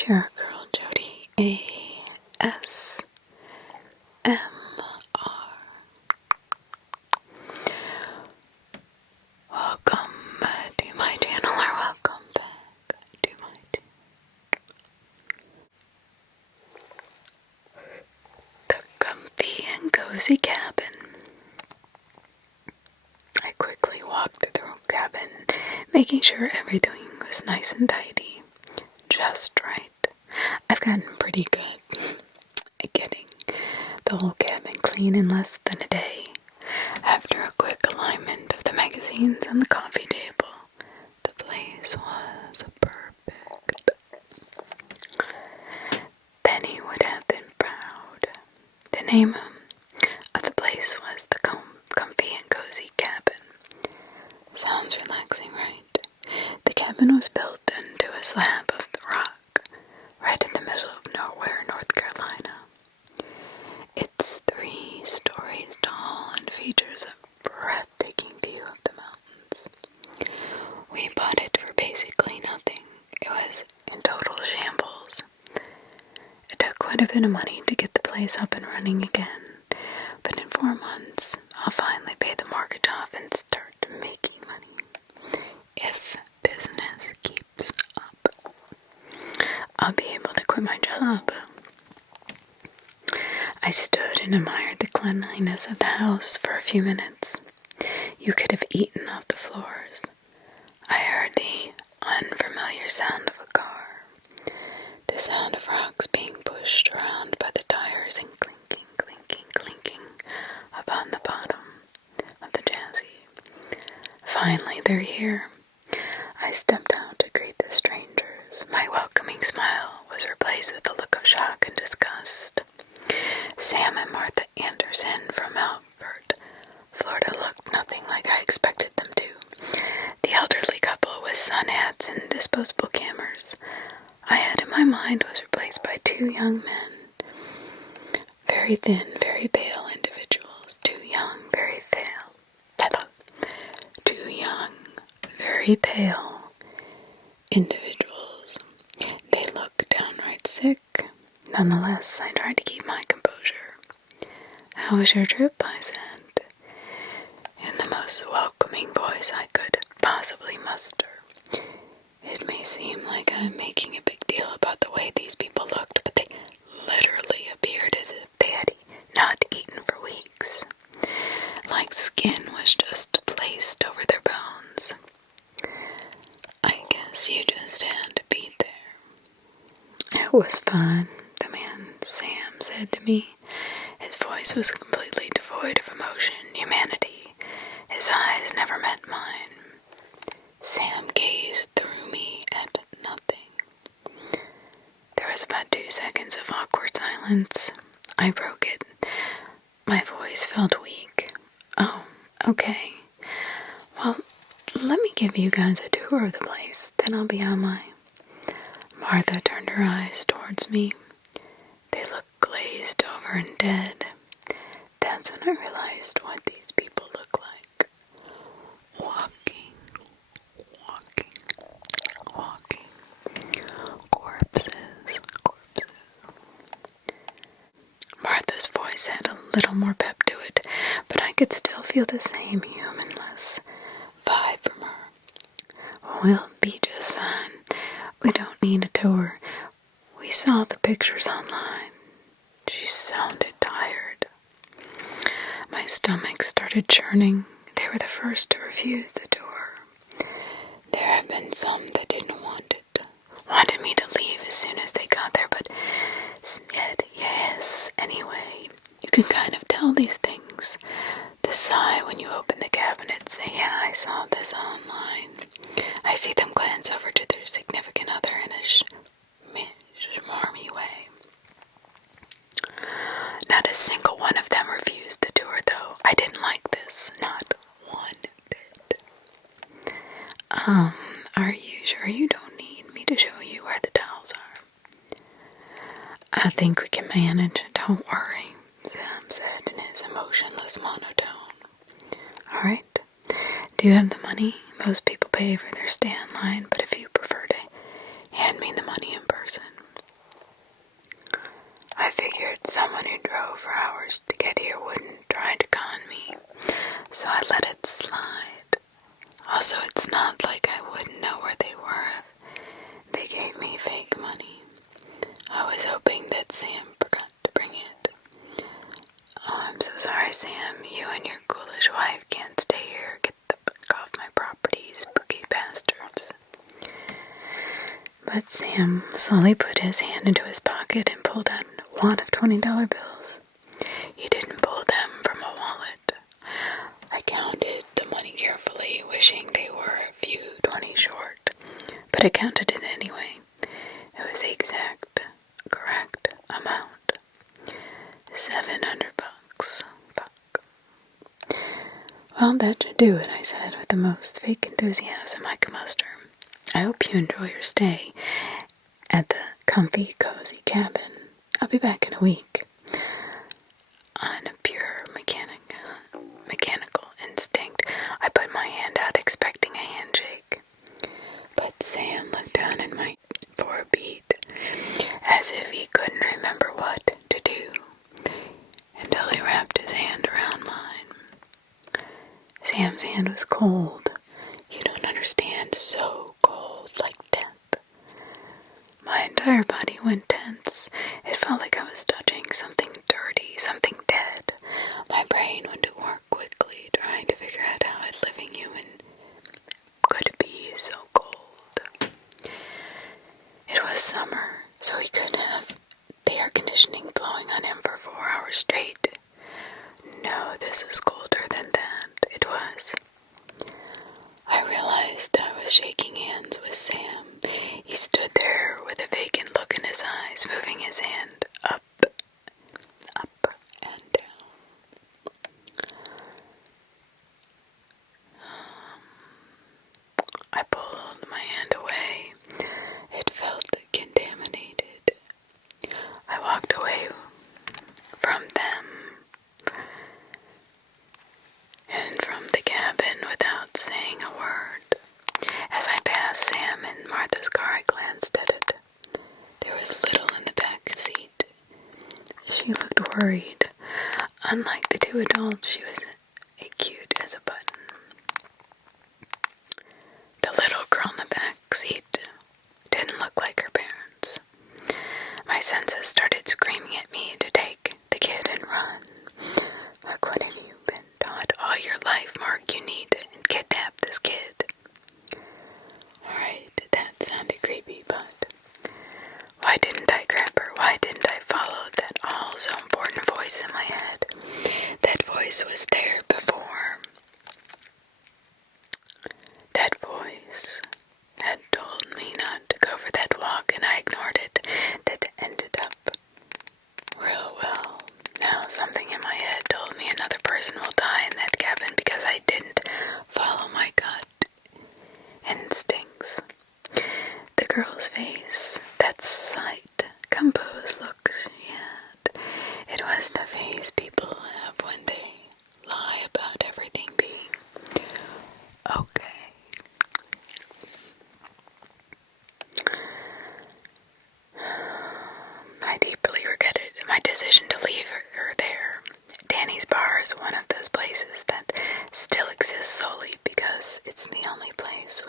It's your girl Jody ASMR. Welcome to my channel, or welcome back to my channel. The comfy and cozy cabin. I quickly walked through the cabin, making sure everything was nice and tidy, just right. I've gotten pretty good at getting the whole cabin clean in less than a day. After a quick alignment of the magazines on the coffee table, the place was perfect. Penny would have been proud. The name of the place was the Comfy and Cozy Cabin. Sounds relaxing, right? The cabin was built into a slab of the rock, right in the middle of nowhere, North Carolina. It's 3 stories tall and features a breathtaking view of the mountains. We bought it for basically nothing. It was in total shambles. It took quite a bit of money to get the place up and running again, but in 4 months, I'll finally pay the mortgage off and start making money. If business keeps up, I'll be able to quit my job. I stood and admired the cleanliness of the house for a few minutes. You could have eaten off the floors. I heard the unfamiliar sound of a car, the sound of rocks being pushed around by the tires and clinking, clinking, clinking upon the bottom of the chassis. Finally, they're here. I stepped out to greet the strangers. My welcoming smile was replaced with a look of shock and disgust. Sam and Martha Anderson from Albert, Florida looked nothing like I expected them to. The elderly couple with sun hats and disposable cameras I had in my mind was replaced by 2 young men. Very thin, very pale individuals. 2 young, very pale. 2 young, very pale individuals. They looked downright sick. Nonetheless, I tried to keep my composure. "How was your trip?" I said, in the most welcoming voice I could possibly muster. It may seem like I'm making a big deal about the way these people looked, but they literally appeared as if they had not eaten for weeks. Like skin was just placed over their bones. "I guess you just had to be there." "It was fun," the man Sam said to me. His voice was completely devoid of emotion, humanity. His eyes never met mine. Sam gazed through me at nothing. There was about 2 seconds of awkward silence. I broke it. My voice felt weak. "Oh, okay. Well, let me give you guys a tour of the place, then I'll be on my..." Martha turned her eyes towards me. They looked glazed over and dead. That's when I realized what these people look like. Walking. Corpses. Martha's voice had a little more pep to it, but I could still feel the same humanless vibe from her. "We'll be just fine. We don't need a tour. We saw the pictures online." She sounded tired. My stomach started churning. They were the first to refuse the tour. There had been some that didn't want it. Wanted me to leave as soon as they got there, but said yes anyway. You can kind of tell these things. The sigh when you open the cabinet, say, "Yeah, I saw this online." I see them glance over to their significant other in a smarmy way. Not a single one of them refused the tour, though. I didn't like this. Not one bit. Are you sure you don't need me to show you where the towels are?" "I think we can manage. Don't worry," Sam said in his emotionless monotone. "All right. Do you have the money? Most people pay for their stay online, but if you prefer to hand me the money in person, I figured someone who drove for hours to get here wouldn't try to con me, so I let it slide. Also, it's not like I wouldn't know where they were if they gave me fake money. I was hoping that Sam forgot to bring it. Oh, I'm so sorry, Sam. You and your ghoulish wife can't stay here. Get the fuck off my property, spooky bastards. But Sam slowly put his hand into his pocket and pulled out a wad of $20 bills. He didn't pull them from a wallet. I counted the money carefully, wishing they were a few 20 short, but I counted it anyway. It was the exact, correct amount. $700. Fuck. Well, that should do it, I said with the most fake enthusiasm I could muster. I hope you enjoy your stay at the comfy, cozy cabin. I'll be back in a week. On a pure mechanical instinct, I put my hand out expecting a handshake. But Sam looked down at my forebeat as if he couldn't remember what to do, until he wrapped his hand around mine. Sam's hand was cold. You don't understand, so cold, like death. My entire body went tense. It felt like I was touching something dirty, something dead. My brain went to work quickly, trying to figure out how a living human could be so cold. It was summer, so he could have the air conditioning blowing on him for 4 hours straight. No, this was colder than that. It was. I realized I was shaking hands with Sam. He stood there with a vacant look in his eyes, moving his hand up, and down. I pulled my hand away. It felt contaminated. I walked away from them and from the cabin without saying a word. As I passed Sam and Martha's car, I glanced at it. There was little in the back seat. She looked worried. Unlike the two adults, she was as cute as a button. The little girl in the back seat didn't look like her parents. My senses started screaming at me to take the kid and run. Like, what have you been taught all your life, Mark? You need to kidnap this kid. Alright, that sounded creepy, but why didn't I grab her? Why didn't I follow that all so important voice in my head? That voice was there before. That voice had told me not to go for that walk, and I ignored it. That ended up real well. Now something in my head told me another person will die in that cabin because I didn't follow my gut instincts. The girl's face, that slight, composed look she had, it was the face people have when they lie about everything being okay. I deeply regretted my decision to leave her there. Danny's Bar is one of those places that still exists solely because it's the only place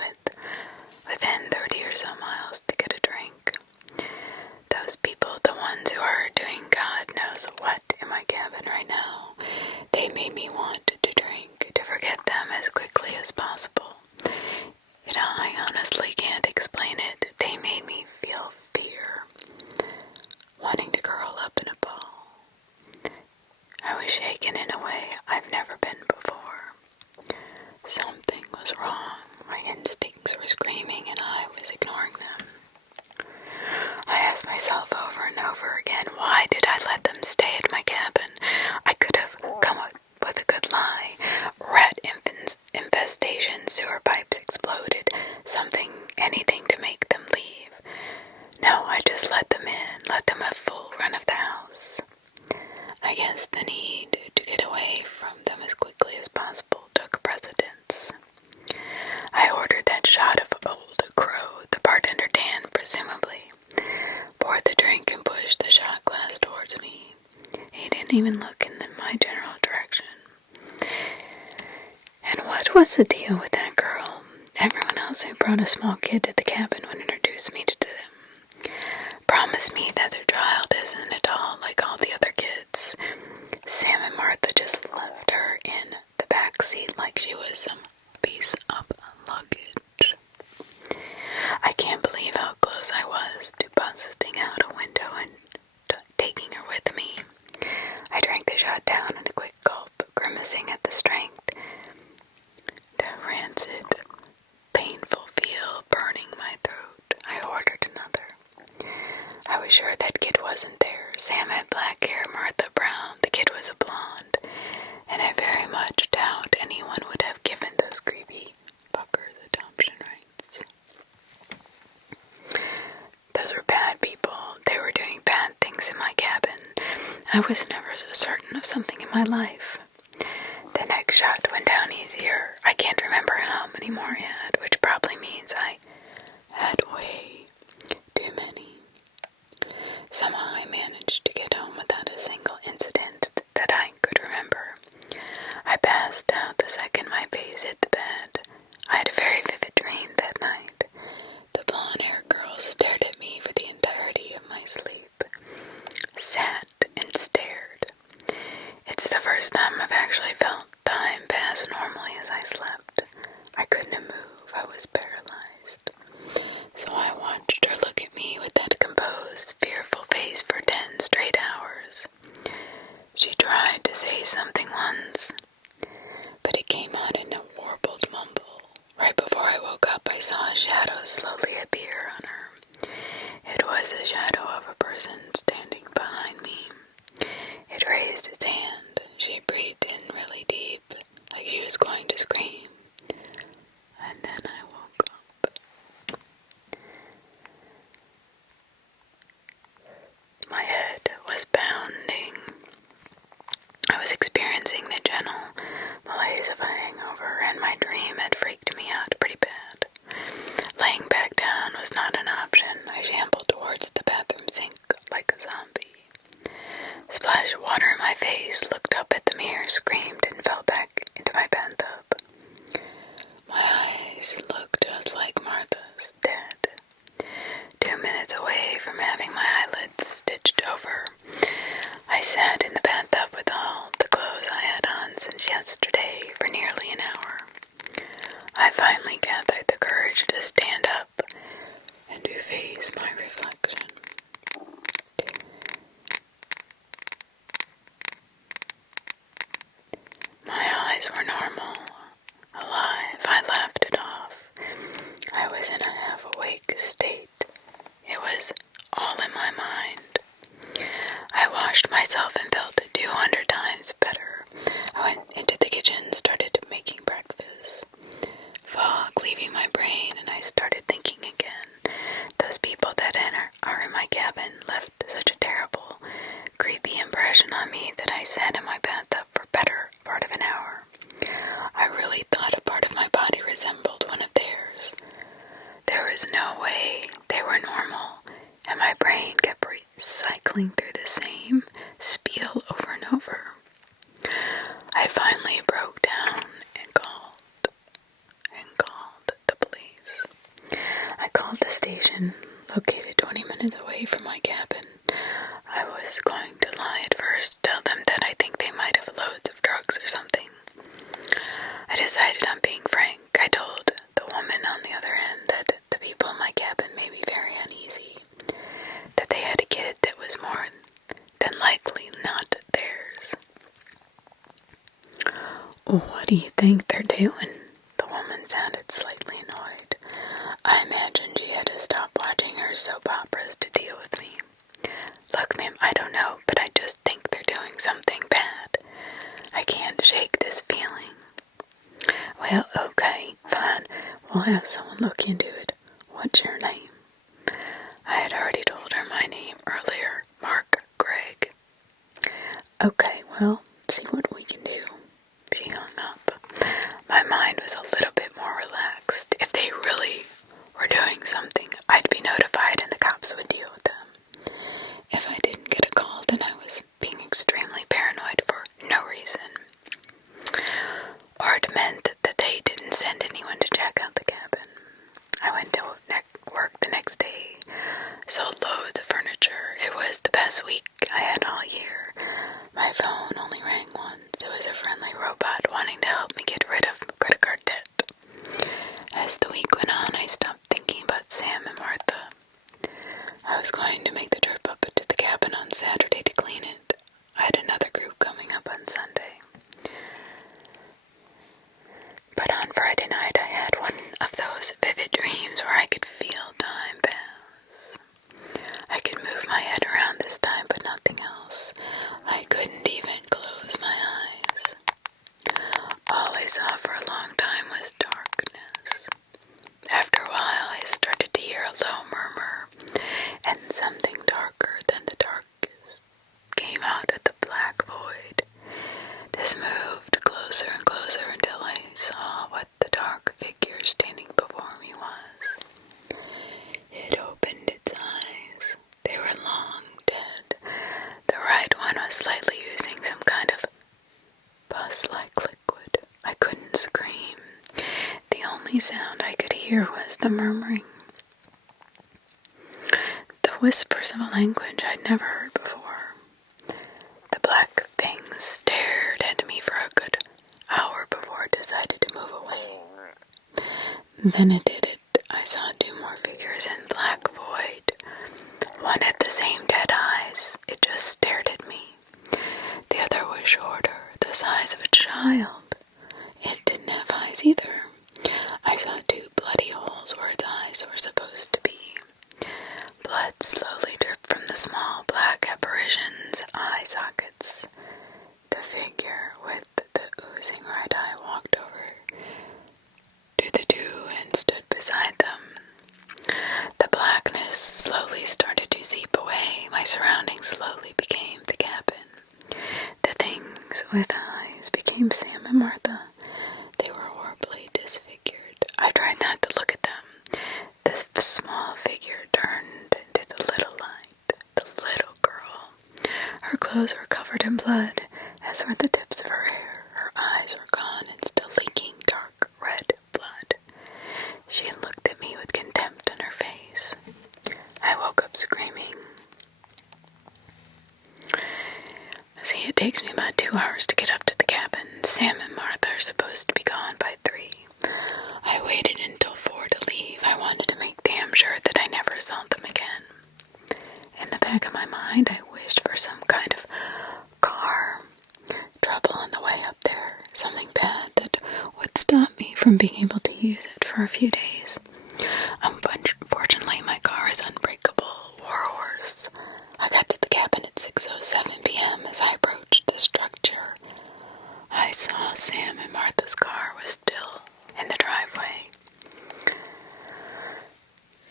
within 30 or so miles to get a drink. Those people, the ones who are doing God knows what in my cabin right now, they made me want to drink, to forget them as quickly as possible. And I honestly can't explain it. They made me feel fear, wanting to curl up in a ball. I was shaken in a way I've never been before. Something was wrong. My instincts were screaming and I was ignoring them. I asked myself over and over again, why did I let them stay at my cabin? I could have come up with a good lie. Rat infestation, sewer pipes exploded, something, anything to make them leave. No, I just let them in, let them have full run of the house. I guess the need to get away from them as quickly as possible took precedence. I ordered that shot of old didn't even look in my general direction. And what was the deal with that girl? Everyone else who brought a small kid to the cabin would introduce me to them. Promise me that their child isn't at all like all the other kids. Sam and Martha just left her in the back seat like she was some piece of luggage. I can't believe how close I was to busting out a window and taking her with me. I drank the shot down in a quick gulp, grimacing at the strength. The rancid, painful feel burning my throat. I ordered another. I was sure that kid wasn't there. Sam had black hair, Martha brown. The kid was a blonde. And I very much doubt anyone would have given those creepy fuckers adoption rights. Those were bad people. They were doing bad things in my cabin. I was never so certain of something in my life. The next shot went down easier. I can't remember how many more I had, which probably means I had way too many. Somehow I managed to get home without a single incident that I could remember. I passed out the second my face hit the bed. I had a very vivid dream that night. The blonde-haired girl stared at me for the entirety of my sleep. Sat and stared. It's the first time I've actually felt time pass normally as I slept. I couldn't move. I was paralyzed. So I watched her look at me with that composed, fearful face for 10 straight hours. She tried to say something once, but it came out in a warbled mumble. Right before I woke up, I saw a shadow slowly appear on her. It was the shadow of a person standing behind me. It raised its hand. She breathed in really deep, like she was going to scream. And then I woke up. My head was pounding. I was experiencing the gentle malaise of a hangover, and my dream had freaked me out pretty bad. Laying back down was not an option. I shambled towards the bathroom sink like a zombie. Splashed water in my face, looked up at the mirror, screamed, and fell back into my bathtub. My eyes looked just like Martha's, dead. 2 minutes away from having my eyelids stitched over, I sat in the bathtub with all the clothes I had on since yesterday for nearly an hour. I finally gathered the courage to stand up and to face my reflection. My eyes were normal, alive. I laughed it off. I was in a half-awake state. It was all in my mind. I washed myself and felt 200 times better. I went into the kitchen, started making breakfast. Fog leaving my brain, and I started thinking again. Those people that are in my cabin left such a terrible, creepy impression on me that I sat in my bathtub for better part of an hour. I really thought a part of my body resembled one of theirs. There was no way they were normal, and my brain kept recycling through the same spiel over and over. I finally broke down and called the police. I called the station, located 20 minutes away from my cabin. I was going to lie at first, tell them that I think they might have loads of drugs or something. I decided on being frank. I told the woman on the other end that the people in my cabin made me very uneasy, that they had a kid that was more than likely not theirs. What do you think they're doing? The woman sounded slightly annoyed. I imagined she had to stop watching her soap operas to deal with me. Look, ma'am, I don't know, but I just think they're doing something bad. I can't shake this feeling. Well, okay, fine. We'll have someone look into it. What's your name? I had already told her my name earlier, Mark Gregg. Okay, well, see what we can do. She hung up. My mind was a little bit more relaxed. If they really were doing something, I'd be notified and the cops would deal with them. If I didn't get a call, then I was being extremely paranoid. week went on, I stopped thinking about Sam and Martha. I was going to make the dirt puppet to the cabin on Saturday to clean it. I had another group coming up on Sunday. But on Friday night, I had one of those vivid dreams where I could feel time pass. I could move my head around this time, but nothing else. I couldn't even close my eyes. All I saw for a long time was darkness. After a while, I started to hear a low murmur, and something darker than the darkest came out of the black void. This moved closer and closer until I saw what the dark figure standing before me was. It opened its eyes. They were long dead. The right one was slightly using some kind of pus-like liquid. I couldn't scream. The only sound I could hear was the murmuring. The whispers of a language I'd never heard before. The black thing stared at me for a good hour before it decided to move away. Then it did it. I saw two more figures in black void. One had the same dead eyes. It just stared at me. The other was shorter, the size of a child. It didn't have eyes either. I saw two bloody holes where its eyes were supposed to be. Blood slowly dripped from the small black apparition's eye sockets. The figure with the oozing right eye walked over to the two and stood beside them. The blackness slowly started to seep away. My surroundings slowly became the cabin. The things with eyes became Sam and Martha. They were horribly disfigured. I tried not to look at them. The small figure turned into the little light, the little girl. Her clothes were covered in blood, as were the tips of her hair. Her eyes were gone and still leaking dark red blood. She looked at me with contempt on her face. I woke up screaming. See, it takes me about 2 hours to get up to the cabin. Sam and Martha are supposed to be gone by 3. I waited until 4 to leave. I wanted to make damn sure that I never saw them again. In the back of my mind, I wished for some kind of car trouble on the way up there. Something bad that would stop me from being able to use it for a few days. Unfortunately, my car is unbreakable. Warhorse. I got to the cabin at 6:07 p.m. As I approached the structure, I saw Sam and Martha's car was still in the driveway.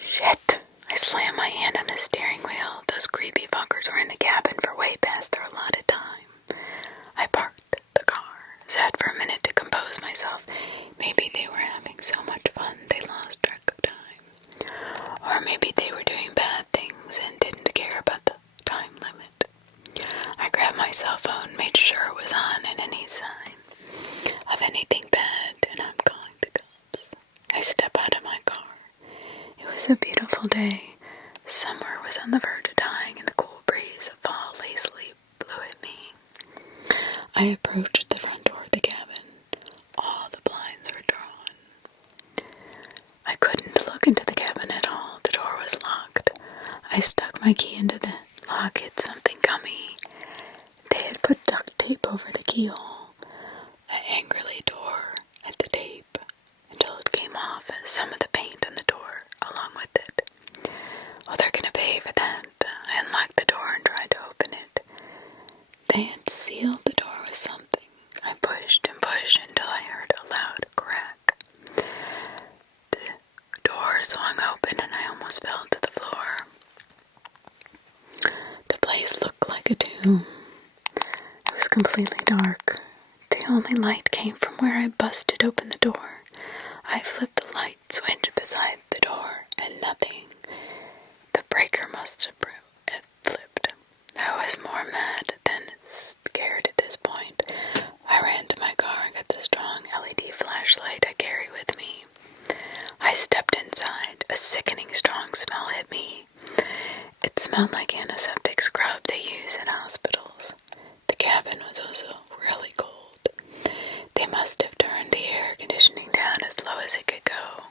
Shit! I slammed my hand on the steering wheel. Those creepy fuckers were in the cabin for way past their allotted time. I parked the car, sat for a minute to compose myself. Maybe they were having so much fun they lost track of time. Or maybe they were doing bad things and didn't care about the time limit. I grabbed my cell phone, made sure it was on, and any sign of anything bad, and I'm calling the cops. I step out of my car. It was a beautiful day. Summer was on the verge of dying, and the cool breeze of fall lazily blew at me. I approached the front door of the cabin. All the blinds were drawn. I couldn't look into the cabin at all. The door was locked. I stuck my key into the lock, hit something gummy. They had put duct tape over the keyhole. I angrily tore at the tape until it came off as some of the paint on the door along with it. Well, they're gonna pay for that. I unlocked the door and tried to open it. They had sealed the door with something. I pushed and pushed until I heard a loud crack. The door swung open and I almost fell to the floor. The place looked like a tomb. It was completely dark. The only light came from where I busted open the door. I flipped the light switch beside the door and nothing. The breaker must have flipped. I was more mad than scared at this point. I ran to my car and got the strong LED flashlight I carry with me. I stepped inside. A sickening strong smell hit me. It smelled like antiseptic scrub they use in hospitals. The cabin was also really cold. They must have turned the air conditioning down as low as it could go.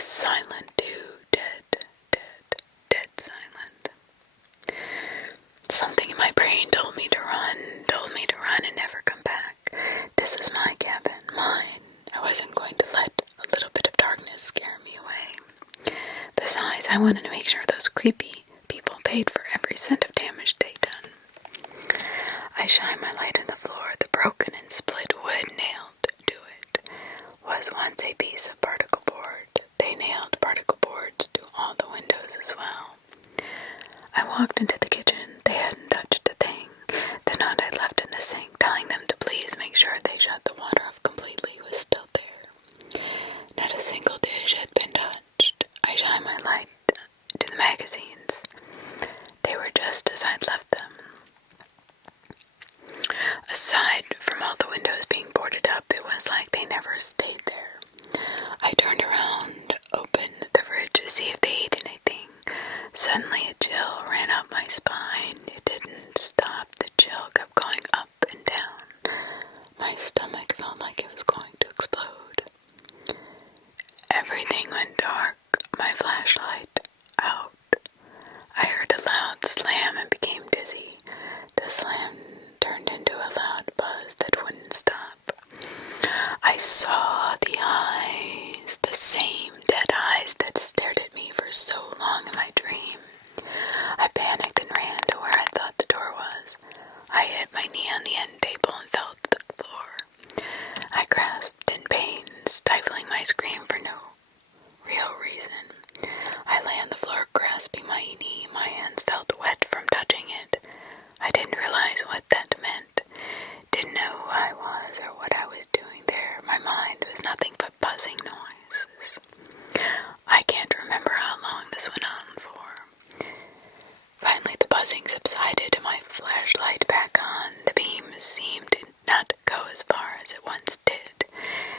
was silent too, dead silent. Something in my brain told me to run and never come back. This was my cabin, mine. I wasn't going to let a little bit of darkness scare me away. Besides, I wanted to make sure those creepy people paid for every cent of damage they'd done. I shined my light on the floor. The broken and split wood nailed to it was once a piece of particle board. They nailed particle boards to all the windows as well. I walked into the kitchen. They hadn't touched a thing. The note I'd left in the sink, telling them to please make sure they shut the water off completely, was still there. Not a single dish had been touched. I shined my light to the magazines. They were just as I'd left them. Aside from all the windows being boarded up, it was like they never stayed there. I turned around, opened the fridge to see if they ate anything. Suddenly a chill ran up my spine. It didn't stop. The chill kept going up and down. My stomach felt like it was going to explode. Everything went dark. My flashlight out. I heard a loud slam and became dizzy. The slam turned into a loud buzz that wouldn't stop. I saw the eyes, the same dead eyes that stared at me for so long in my dream. I panicked and ran to where I thought the door was. I hit my knee on the end table and fell to the floor. I grasped in pain, stifling my scream for no real reason. I lay on the floor grasping my knee. My hands felt wet from touching it. I didn't realize what that meant. Didn't know who I was or what I was doing there. My mind was nothing but buzzing noises. I can't remember how long this went on for. Finally the buzzing subsided and my flashlight back on. The beams seemed to not go as far as it once did,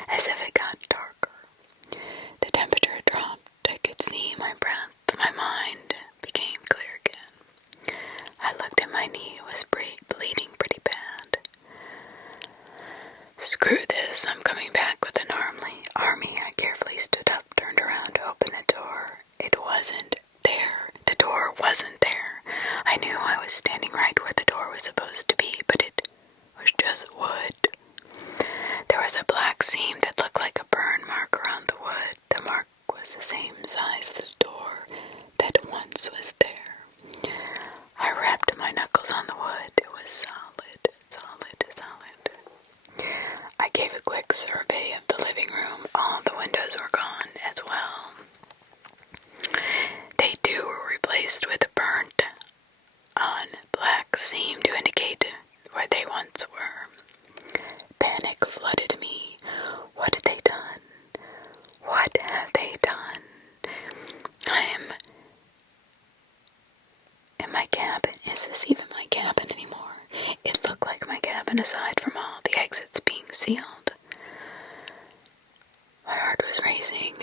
as if it got darker. The temperature dropped. I could see my breath. My mind became clear again. I looked at my knee. It was bleeding pretty bad. Screw this. I'm coming back with an army. I carefully stood up, turned around to open the door. It wasn't there. The door wasn't there. I knew I was standing right where the door was supposed to be, but it was just wood. There was a black seam that looked like a burn mark around the wood. The mark was the same size as the door that once was there. I rapped my knuckles on the wood. It was solid. I gave a quick survey of the living room. All the windows were gone as well. They too were replaced with a burnt-on black seam to indicate where they once were. Panic flooded me. What had they done? What have they done? I am in my cabin. Is this even my cabin anymore? It looked like my cabin aside from all the exits being sealed. My heart was racing,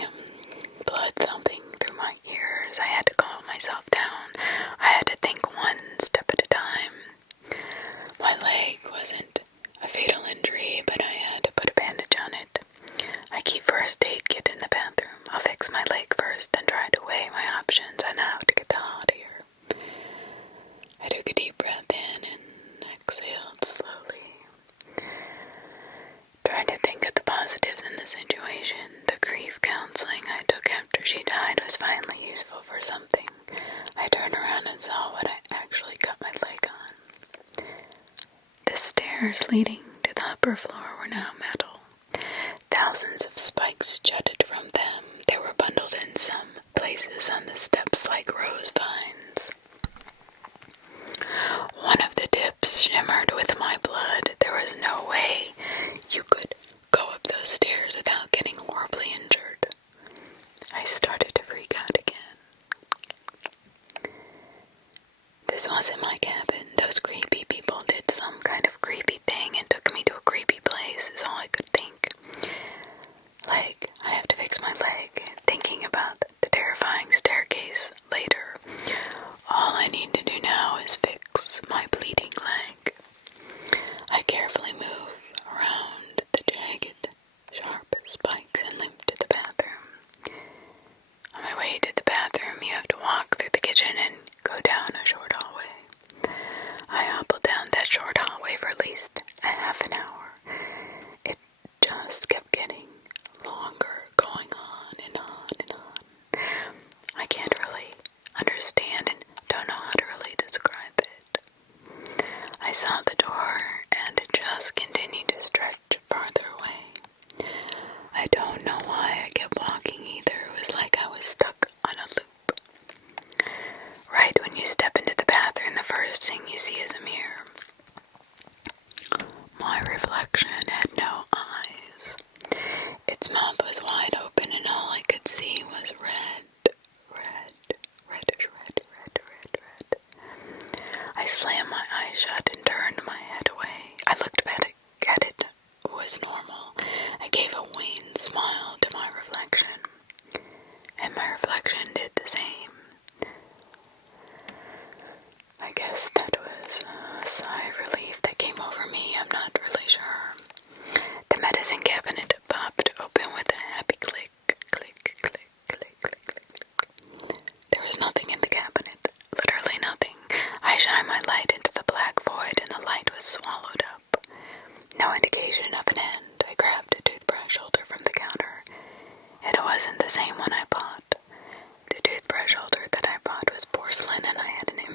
blood thumping through my ears. I had to calm myself down. I had to think one step at a time. My leg wasn't a fatal injury, but I had to put a bandage on it. I keep first aid kit in the bathroom. I'll fix my leg first, then try to weigh my options on how to get the hell out of here. I took a deep breath in and exhaled slowly. Tried to think of the positives in the situation. The grief counseling I took after she died was finally useful for something. I turned around and saw what I actually cut my leg on. The stairs leading to the upper floor were now metal. Thousands of spikes jutted from them. They were bundled in some places on the steps like rose vines. One of the dips shimmered with my blood. There was no way you could go up those stairs without getting horribly injured. I started to freak out again. This wasn't my cabin. Those creepy people did some kind of creepy thing and took me to a creepy place is all I could think. Like, I have to fix my leg. Thinking about the terrifying staircase later. All I need to do now is fix my bleeding leg. I carefully move around the jagged, sharp spikes and limp to the bathroom.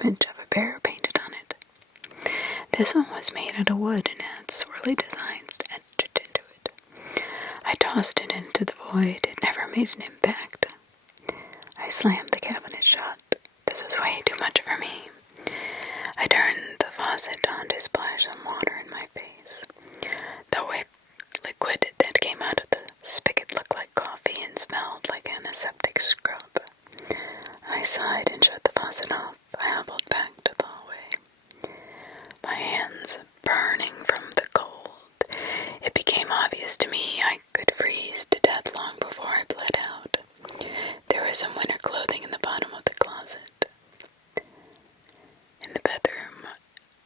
image of a bear painted on it. This one was made out of wood and had swirly designs etched into it. I tossed it into the void. It never made an impact. I slammed the cabinet shut. This was way too much for me. I turned the faucet on to splash some water in my face. The liquid that came out of the spigot looked like coffee and smelled like antiseptic scrub. I sighed and shut the faucet off. I hobbled back to the hallway, my hands burning from the cold. It became obvious to me I could freeze to death long before I bled out. There was some winter clothing in the bottom of the closet. In the bedroom,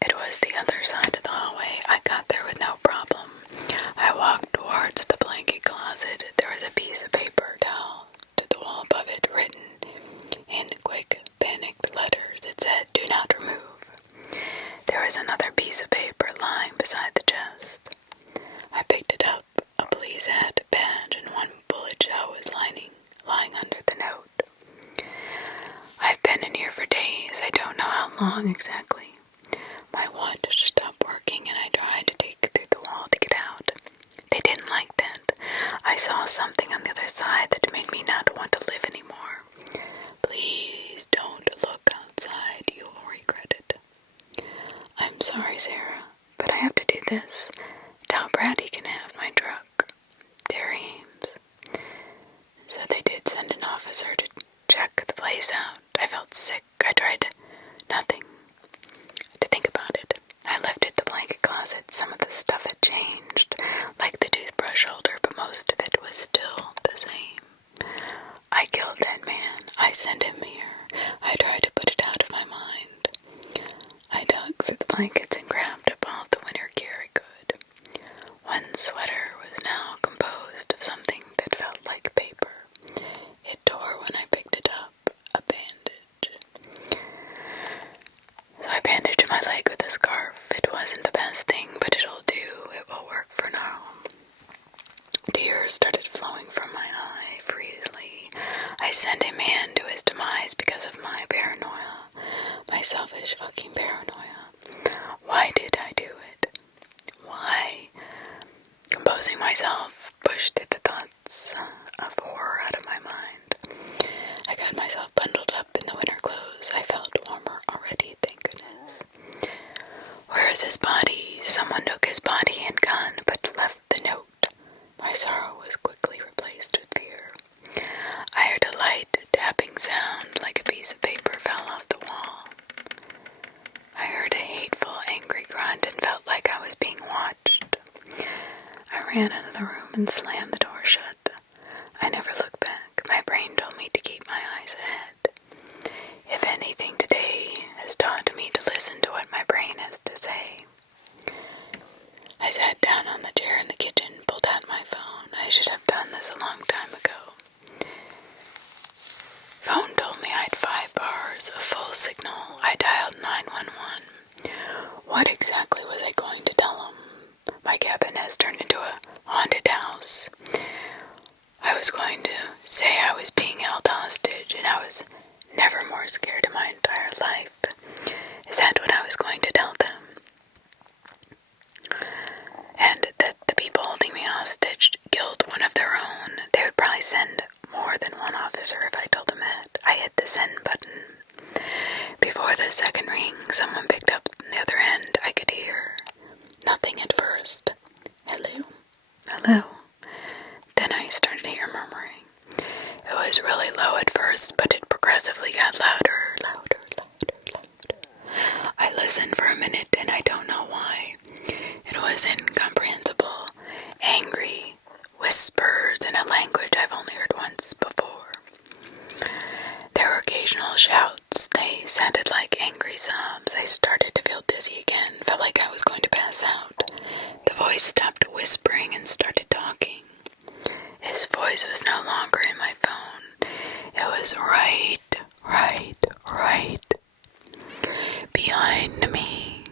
it was the other side of the hallway. I got there with no problem. I walked towards the blanket closet. There was a piece of paper towel to the wall above it, written in quick, panicked letters. It said, "Do not remove." There was another piece of paper lying beside the chest. I picked it up. A police hat, badge, and one bullet shell was lying under the note. I've been in here for days. I don't know how long exactly. My watch stopped working and I tried to take it through the wall to get out. They didn't like that. I saw something on the other side that made me not want to live anymore. Please don't look outside. You will regret it. I'm sorry, Sarah, but I have to do this. Tell Brad he can have my truck. Terry Ames. So they did send an officer to check the place out. I felt sick. I tried nothing to think about it. I lifted the blanket closet. Some of the stuff had changed, like the toothbrush holder, but most of it was still the same. I killed that man. I sent him here. I tried to put it out of my mind. I dug through the blankets and grabbed up all the winter gear I could. One sweater was now composed of something that felt like paper. It tore when I picked it up. A bandage. So I bandaged my leg with a scarf. It wasn't the best thing, but it'll do. It will work for now. Tears started flowing from my eye freely. I sent a man to his demise because of my paranoia. My selfish fucking paranoia. Why did I do it? Why? Composing myself pushed the thoughts of horror out of my mind. I got myself bundled up in the winter clothes. I felt warmer already, thank goodness. Where is his body? Someone took his body and gun, but left the note. My sorrow was quickly replaced with fear. I heard a light tapping sound like a piece of paper fell off the wall. I heard a hateful, angry grunt and felt like I was being watched. I ran into the room and slammed the door shut. I never looked back. My brain told me to keep my eyes ahead. If anything today has taught me to listen to what my brain has to say. I sat down on the chair in the kitchen, pulled out my phone. I should have done this a long time ago. Phone told me I had 5 bars of full signal. I dialed 911. What exactly was I going to tell him? My cabin has turned into a haunted house. I was going to say I was being held hostage and I was never more scared in my entire life. Is that what I was going to tell them? And that the people holding me hostage killed one of their own. They would probably send more than one officer if I told them that. I hit the send button. Before the second ring, someone picked up on the other end. I could hear nothing at first. Hello? Hello? Then I started to hear murmuring. It was really low at first, but it progressively got louder, louder, louder, louder. I listened for a minute and I don't know why. It was incomprehensible, angry, whispers in a language I've only heard once before. There were occasional shouts. They sounded like angry sobs. I started to feel dizzy again, felt like I was going to pass out. The voice stopped whispering and started talking. His voice was no longer in my phone. It was right behind me.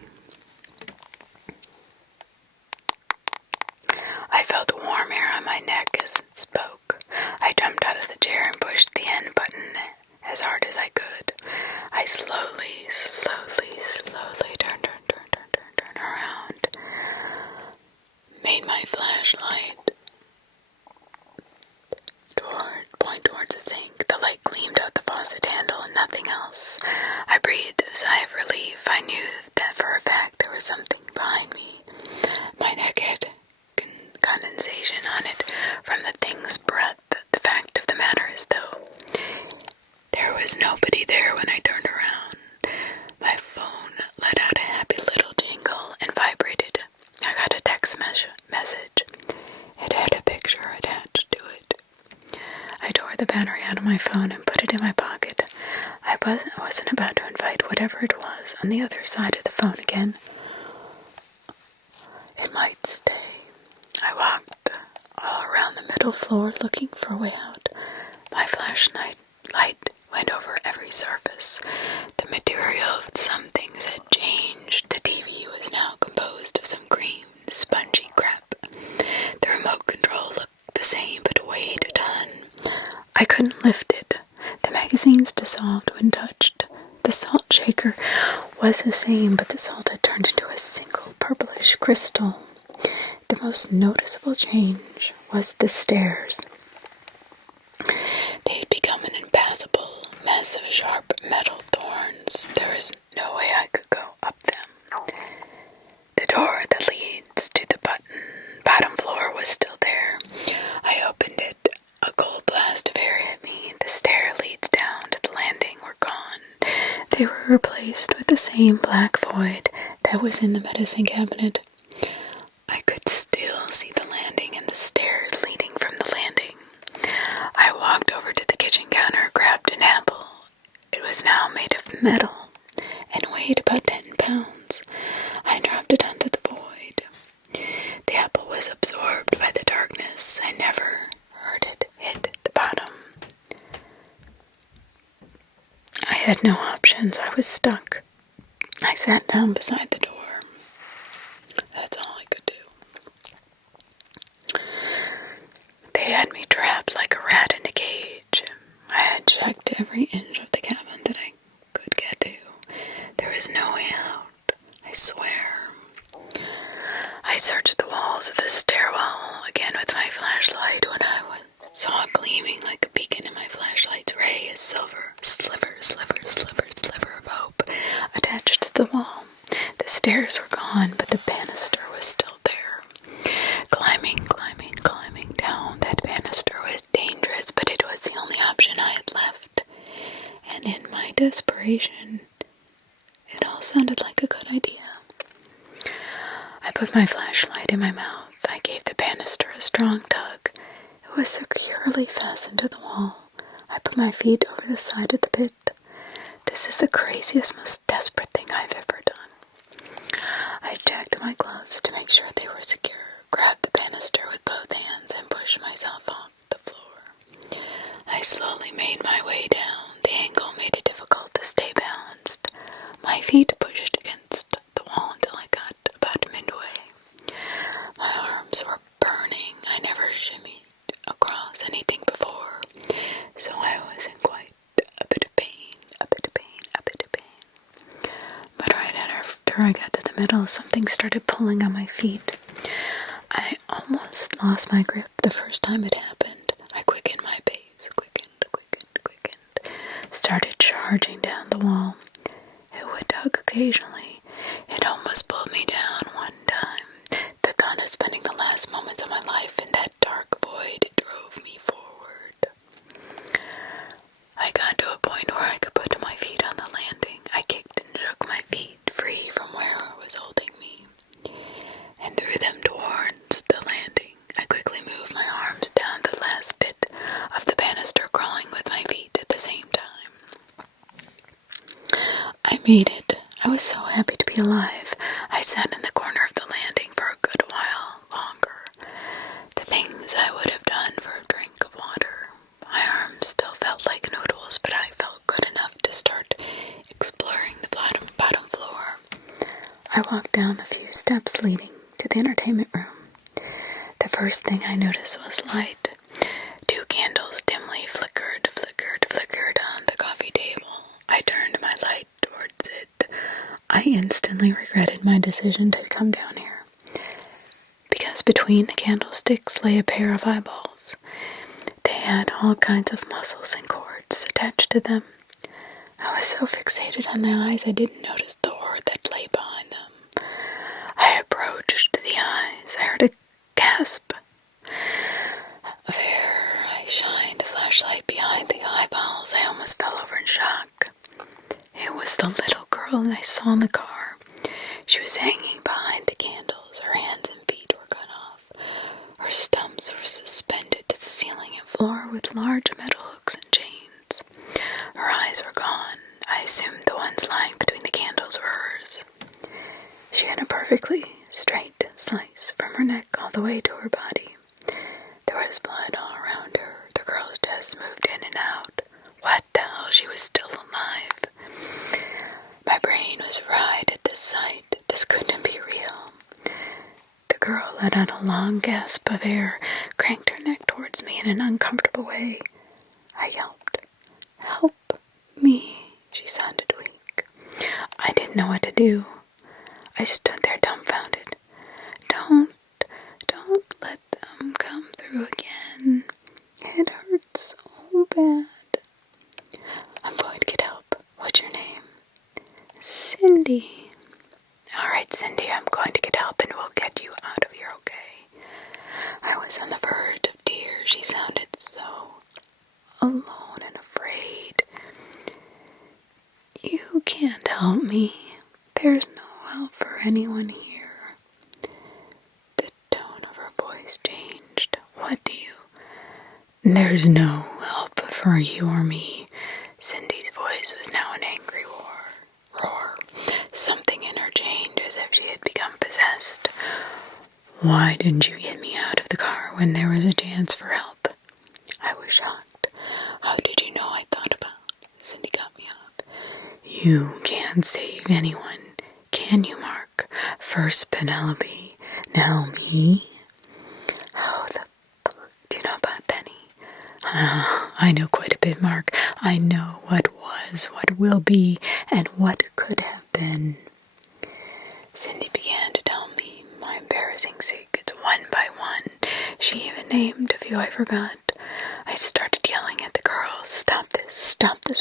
I felt warm air on my neck as it spoke. I jumped out of the chair and pushed the end button as hard as I could. I slowly nobody there when I turned around. My phone let out a happy little jingle and vibrated. I got a text message. It had a picture attached to it. I tore the battery out of my phone and put it in my pocket. I wasn't about to invite whatever it was on the other side of the phone again. It might stay. I walked all around the middle floor looking for a way out. My flashlight went over every surface. The material of some things had changed. The TV was now composed of some green, spongy crap. The remote control looked the same but weighed a ton. I couldn't lift it. The magazines dissolved when touched. The salt shaker was the same, but the salt had turned into a single purplish crystal. The most noticeable change was the stairs. They had become an impassable mess of sharp metal thorns. There was no way I could go up them. The door that leads to the bottom floor was still there. I opened it. A cold blast of air hit me. The stair leads down to the landing were gone. They were replaced with the same black void that was in the medicine cabinet. I could still see the landing and the stairs leading from the landing. I walked over to the kitchen counter, grabbed an apple. It was now made of metal and weighed about 10 pounds. I dropped it onto the void. The apple was absorbed by the darkness. I never heard it hit the bottom. I had no options. I was stuck. I sat down beside the door. That's all I could do. They had me trapped like a rat in a cage. I had checked every inch of the cabin that I could get to. There was no way out, I swear. I searched the walls of the stairwell again with my flashlight when I saw gleaming like a beacon in my flashlight's ray a silver sliver of hope attached to the wall. The stairs were gone, but the banister was still there. Climbing down that banister was dangerous, but it was the only option I had left. And in my desperation, it all sounded like a good idea. I put my flashlight in my mouth. I gave the banister a strong tug. It was securely fastened to the wall. I put my feet over the side of the pit. This is the craziest, most desperate thing I've ever done. I checked my gloves to make sure they were secure, grabbed the banister with both hands, and pushed myself off the floor. I slowly made my way down. The angle made it difficult to stay balanced. My feet pushed against the wall until I got about midway. My arms were burning. I never shimmied across anything before, so I was in quite a bit of pain. But right after I got to the middle, something started pulling on my feet. I almost lost my grip the first time it happened. I quickened my pace, quickened, started charging down the wall. It would tug occasionally. It almost pulled me down one time. The thought of spending the last moments of my life in that dark void drove me forward. I got to a point where I could put my feet on the landing. I kicked and shook my feet free from where it was holding me and threw them towards the landing. I quickly moved my arms down the last bit of the banister, crawling with my feet at the same time. I made it. I was so happy to be alive. I sat in the corner of the landing for a good while longer. The things I would have done for a drink of water. My arms still felt like noodles, but I felt good enough to start exploring the bottom floor. I walked down the few steps leading to the entertainment room. The first thing I noticed was light. 2 candles dimly flickered on the coffee table. I turned my light towards it. I instantly regretted my decision to come down here, because between the candlesticks lay a pair of eyeballs. They had all kinds of muscles and cords attached to them. I was so fixated on the eyes I didn't notice the horror that lay behind them. I approached the eyes. I heard a gasp of air. I shined the flashlight behind the eyeballs. I almost fell over in shock. the little girl I saw in the car. She was hanging behind the candles. Her hands and feet were cut off. Her stumps were suspended to the ceiling and floor with large metal hooks and chains. Her eyes were gone. I assumed the ones lying between the candles were hers. She had a perfectly straight slice from her neck all the way to her body. There was blood all around her. The girl's chest moved in and out. What the hell? She was still alive. My brain was fried at this sight. This couldn't be real. The girl let out a long gasp of air, cranked her neck towards me in an uncomfortable way. I yelped. "Help me," she sounded weak. I didn't know what to do. I stood there dumbfounded. Don't let them come through again. It hurts so bad. I'm going to get help. What's your name? Cindy. All right, Cindy, I'm going to get help and we'll get you out of here, okay? I was on the verge of tears. She sounded so alone and afraid. You can't help me. There's no help for anyone here. The tone of her voice changed. What do you... There's no help for you or me. Cindy's voice was now an angry roar. Something in her changed as if she had become possessed. Why didn't you get me out of the car when there was a chance for help? I was shocked. How did you know I thought about? Cindy got me up. You can't save anyone, can you, Mark? First Penelope, now me? How the fuck do you know about Penny? I know quite a bit, Mark. I know what was, what will be, and what could have been. Cindy began to tell me my embarrassing secrets one by one. She even named a few I forgot. I started yelling at the girl, stop this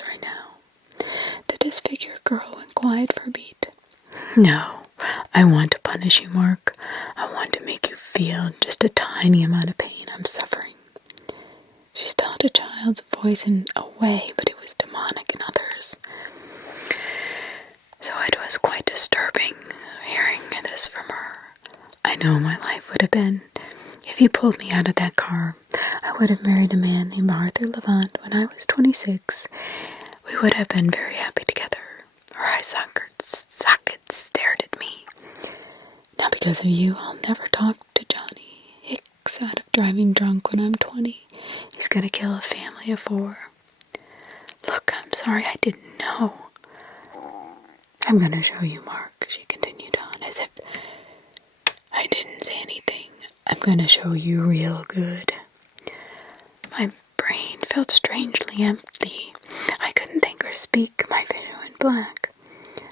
right now. The disfigured girl went quiet for a beat. No, I want to punish you, Mark. I want to make you feel just a tiny amount of pain I'm suffering. She still had a child's voice in a way, but it was demonic in others. So it was quite disturbing hearing this from her. I know my life would have been. If he pulled me out of that car, I would have married a man named Arthur Levant when I was 26. We would have been very happy together. Her eye sockets stared at me. Now because of you, I'll never talk to Johnny Hicks out of driving drunk when I'm 20. He's gonna kill a family of 4. Look, I'm sorry, I didn't know. I'm gonna show you, Mark, she continued on, as if I didn't say anything. I'm gonna show you real good. My brain felt strangely empty. I couldn't think or speak. My vision went black.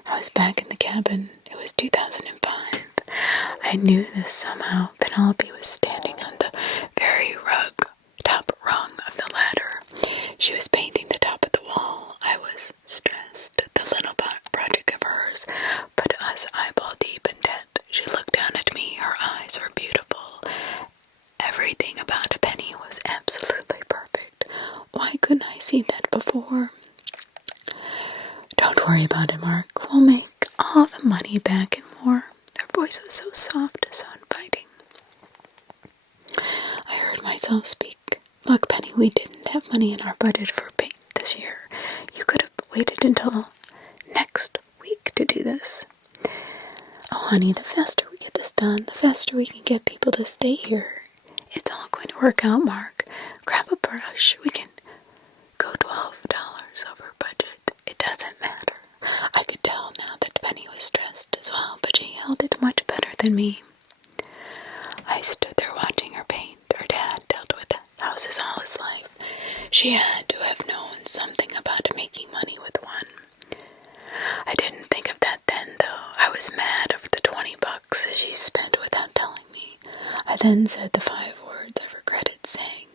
I was back in the cabin. It was 2005. I knew this somehow. Penelope was standing on the very top rung of the ladder. She was painting the top of the wall. I was stressed. The little project of hers put us eyeball deep in debt. She looked down at me. Her eyes were beautiful. Everything about Penny was absolutely perfect. Why couldn't I see that before? Don't worry about it, Mark. We'll make all the money back and more. Her voice was so soft, so inviting. I heard myself speak. Look, Penny, we didn't have money in our budget for paint this year. You could have waited until next week to do this. Oh, honey, the faster we get this done, the faster we can get people to stay here. It's all going to work out, Mark. Grab a brush. We can go $12 over budget. It doesn't matter. I could tell now that Penny was stressed as well, but she held it much better than me. I stood there watching her paint. Her dad dealt with houses all his life. She had to have known something about making money with one. I didn't think of that then, though. I was mad over the $20 she spent without telling me. I then said the 5 words I've regretted saying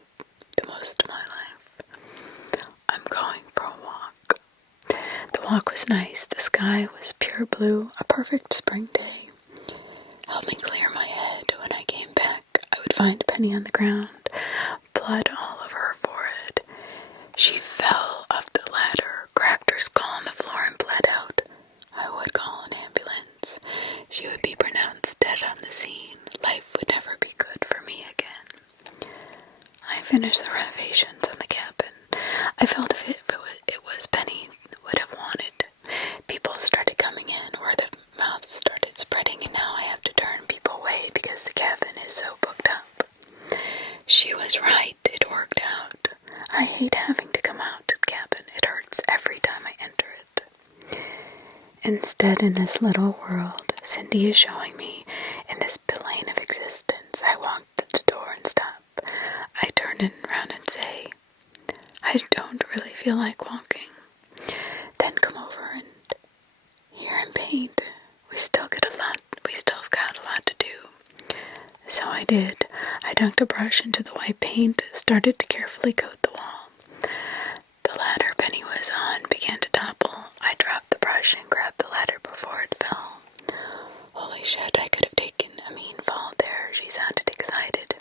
the most of my life. I'm going for a walk. The walk was nice. The sky was pure blue, a perfect spring day. Helped me clear my head. When I came back, I would find Penny on the ground, blood all over her forehead. She fell off the ladder, cracked her skull on the floor, and bled out. finish the renovations on the cabin. I felt if it was Penny would have wanted. People started coming in, word of mouth started spreading, and now I have to turn people away because the cabin is so booked up. She was right, it worked out. I hate having to come out to the cabin. It hurts every time I enter it. Instead, in this little world, Cindy is showing me in this plane of existence. I walk to the door and stop. I turn it around and say, I don't really feel like walking. Then come over and here and paint. We still have got a lot to do. So I did. I dunked a brush into the white paint, started to carefully coat the wall. The ladder Penny was on began to topple. I dropped the brush and grabbed the ladder before it fell. Holy shit, I could have taken a mean fall there. She sounded excited.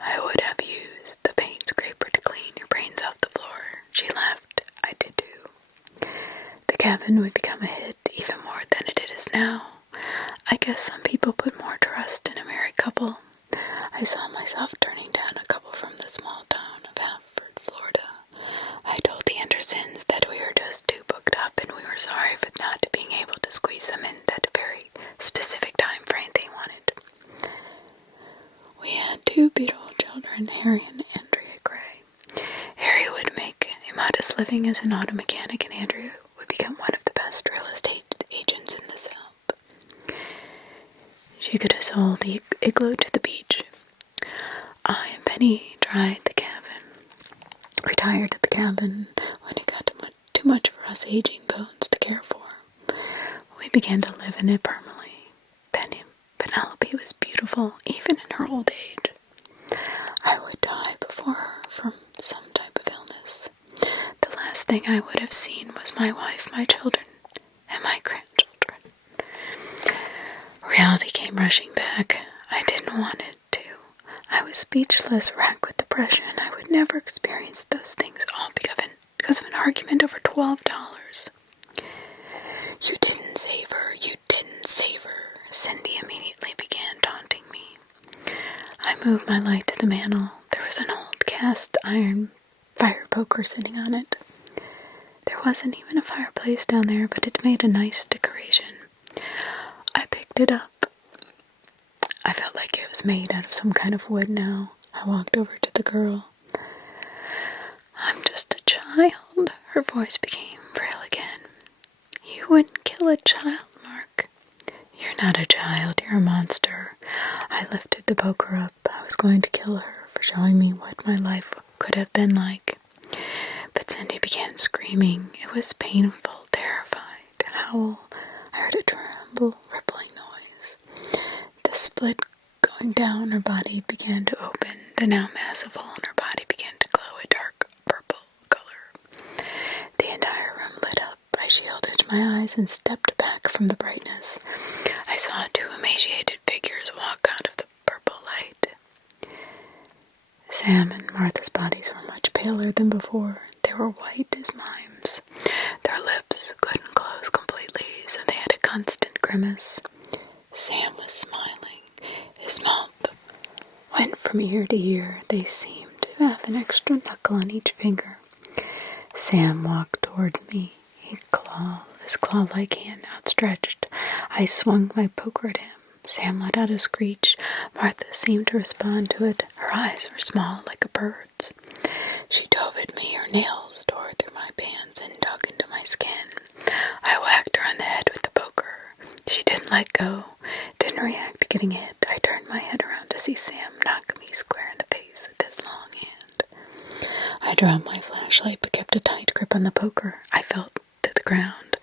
I would have used the paint scraper to clean your brains off the floor. She laughed. I did too. The cabin would become a hit even more than it is now. I guess some people put more trust in a married couple. I saw myself turning down a couple from the small town of Haverford, Florida. I told the Andersons that we were just too booked up and we were sorry for not being able to squeeze them in that very specific time frame they wanted. We had two beautiful children, Harry and Andrea Gray. Harry would make a modest living as an auto mechanic, and Andrea would become one of the best real estate agents in the South. She could have sold the igloo to the beach. I and Penny tried the cabin. Retired at the cabin when it got too much for us aging bones to care for. We began to live in it permanently. Penelope was beautiful, even in her old age. I would die before her from some type of illness. The last thing I would have seen was my wife, my children, and my grandchildren. Reality came rushing back. I didn't want it to. I was speechless, racked with depression. I would never experience those things, all because of an argument over $12. You didn't save her. You didn't save her. Cindy immediately began taunting me. I moved my light to the mantel. There was an old cast iron fire poker sitting on it. There wasn't even a fireplace down there, but it made a nice decoration. I picked it up. I felt like it was made out of some kind of wood now. I walked over to the girl. I'm just a child. Her voice became frail again. You wouldn't kill a child, Mark. You're not a child, you're a monster. I lifted the poker up. I was going to kill her for showing me what my life could have been like. But Cindy began screaming. It was painful, terrified, howl. I heard a tremble, rippling noise. The split going down her body began to open. The now massive hole in her body began to glow a dark purple color. The entire room lit up. I shielded my eyes and stepped back from the brightness. I saw two emaciated figures walk out of the purple light. Sam and Martha's bodies were much paler than before. They were white as mimes. Their lips couldn't close completely, so they had a constant grimace. Sam was smiling. His mouth went from ear to ear. They seemed to have an extra knuckle on each finger. Sam walked towards me, his claw-like hand outstretched. I swung my poker at him. Sam let out a screech. Martha seemed to respond to it. Her eyes were small, like a bird's. She dove at me. Her nails tore through my pants and dug into my skin. I whacked her on the head with the poker. She didn't let go, didn't react to getting hit. I turned my head around to see Sam knock me square in the face with his long hand. I dropped my flashlight but kept a tight grip on the poker. I fell to the ground.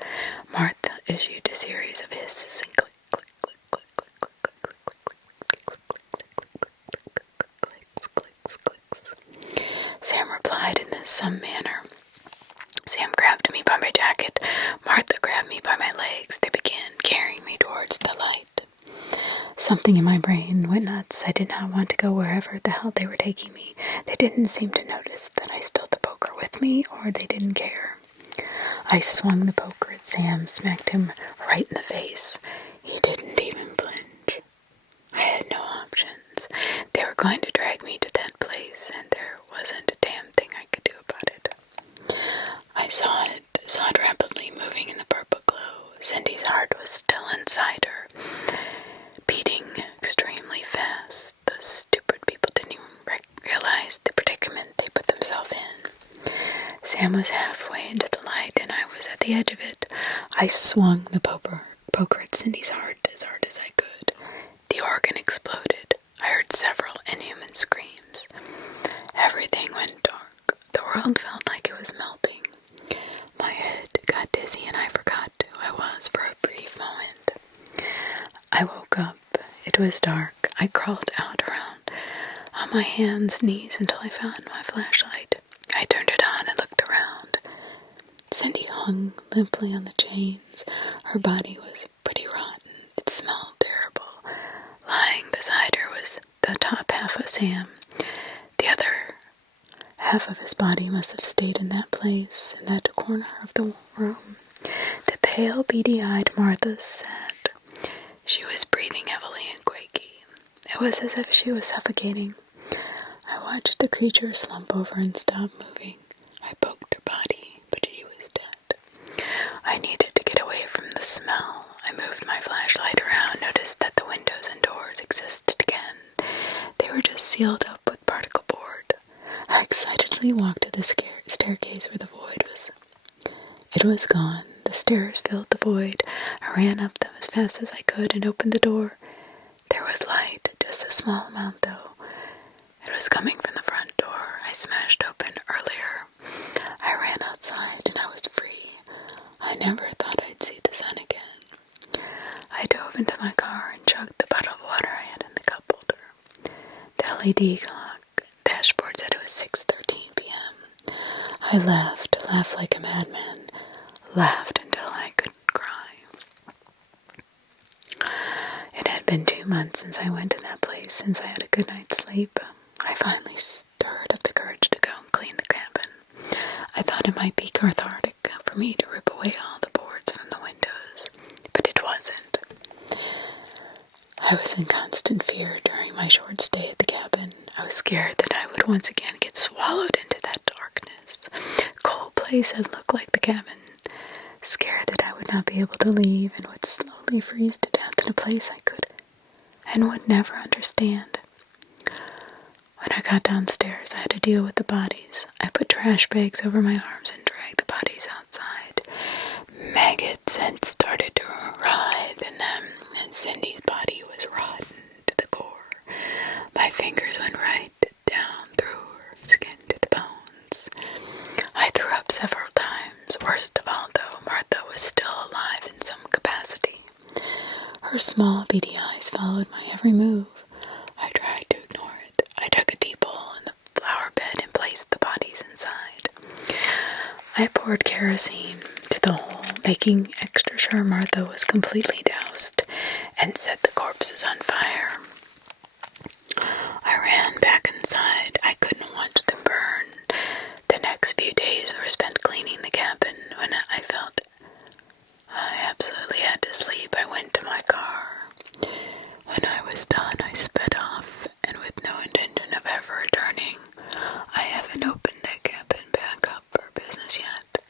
Martha issued a series of hisses and click, click, click, click, click, click, click, click, clicks, clicks. Sam replied in some manner. Sam grabbed me by my jacket. Martha grabbed me by my legs. They began carrying me towards the light. Something in my brain went nuts. I did not want to go wherever the hell they were taking me. They didn't seem to notice that I still had the poker with me, or they didn't care. I swung the poker at Sam, smacked him right in the face. He didn't even flinch. I had no options. They were going to drag me to that place. saw it rapidly moving in the purple glow. Cindy's heart was still inside her, beating extremely fast. Those stupid people didn't even realize the predicament they put themselves in. Sam was halfway into the light, and I was at the edge of it. I swung the poker at Cindy's heart as hard as I could. The organ exploded. I heard several inhuman screams. Everything went dark. The world felt like it was melting. My head got dizzy, and I forgot who I was for a brief moment. I woke up. It was dark. I crawled out around on my hands and knees until I found my flashlight. I turned it on and looked around. Cindy hung limply on the chains. Her body was pretty rotten. It smelled terrible. Lying beside her was the top half of Sam. The other half of his body must have stayed in that place, in that corner of the room. The pale, beady-eyed Martha sat. She was breathing heavily and quaky. It was as if she was suffocating. I watched the creature slump over and stop moving. I poked her body, but she was dead. I needed to get away from the smell. I moved my flashlight around, noticed that the windows and doors existed again. They were just sealed up with particle board. I excitedly walked to the staircase where the void was. It was gone. The stairs filled the void. I ran up them as fast as I could and opened the door. There was light, just a small amount though. It was coming from the front door I smashed open earlier. I ran outside and I was free. I never thought I'd see the sun again. I dove into my car and chugged the bottle of water I had in the cup holder. The LED clock dashboard said it was 6:13 p.m. I laughed like a madman, laughed until I couldn't cry. It had been 2 months since I went to that place, since I had a good night's sleep. I finally stirred up the courage to go and clean the cabin. I thought it might be cathartic for me to rip away all the boards from the windows, but it wasn't. I was in constant fear during my short stay at the cabin. I was scared that I would once again get swallowed into that darkness, cold place that looked like the cabin. Scared that I would not be able to leave and would slowly freeze to death in a place I could and would never understand. When I got downstairs, I had to deal with the bodies. I put trash bags over my arms and dragged the bodies outside. Maggots had started to writhe in them, and Cindy's body was rotten to the core. My fingers went right down through her skin to the bones. I threw up several times. Worst of all, though, Martha was still alive in some capacity. Her small, beady eyes followed my every move. I tried to ignore it. I dug a deep hole in the flower bed and placed the bodies inside. I poured kerosene to the hole, making extra sure Martha was completely doused, and set the corpses on fire. I ran back inside. I couldn't watch them burn. The next few days were spent cleaning the cabin. When I felt I absolutely had to sleep, I went to my car. When I was done, I sped off, and with no intention of ever returning. I haven't opened that cabin back up for business yet.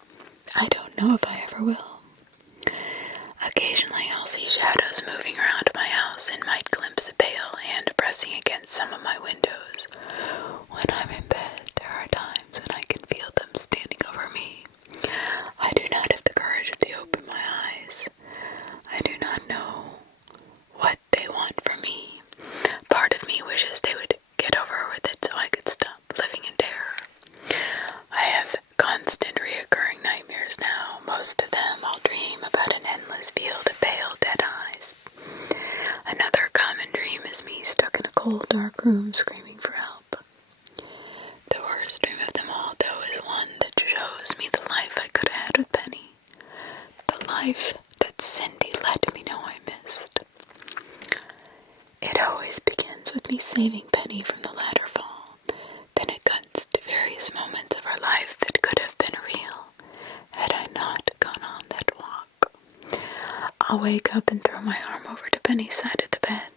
I don't know if I ever will. Occasionally I'll see shadows moving around my house and might glimpse a pale hand pressing against some of my windows. When I'm in bed, there are times when I can feel them standing over me. I do not have the courage to open my eyes. I do not know what they want from me. Part of me wishes they would get over with it so I could stop living in terror. I have constant reoccurring nightmares now. Most of them I'll dream about an endless field of pale dead eyes. Another common dream is me stuck in a cold dark room screaming for help. The worst dream of them all, though, is one that shows me the life I could have had with Penny. The life that Cindy let me know I missed. It always begins with me saving Penny from the ladder fall. Then it cuts to various moments of her life that could have been real had I not gone on that walk. I'll wake up and throw my arm over to Penny's side of the bed.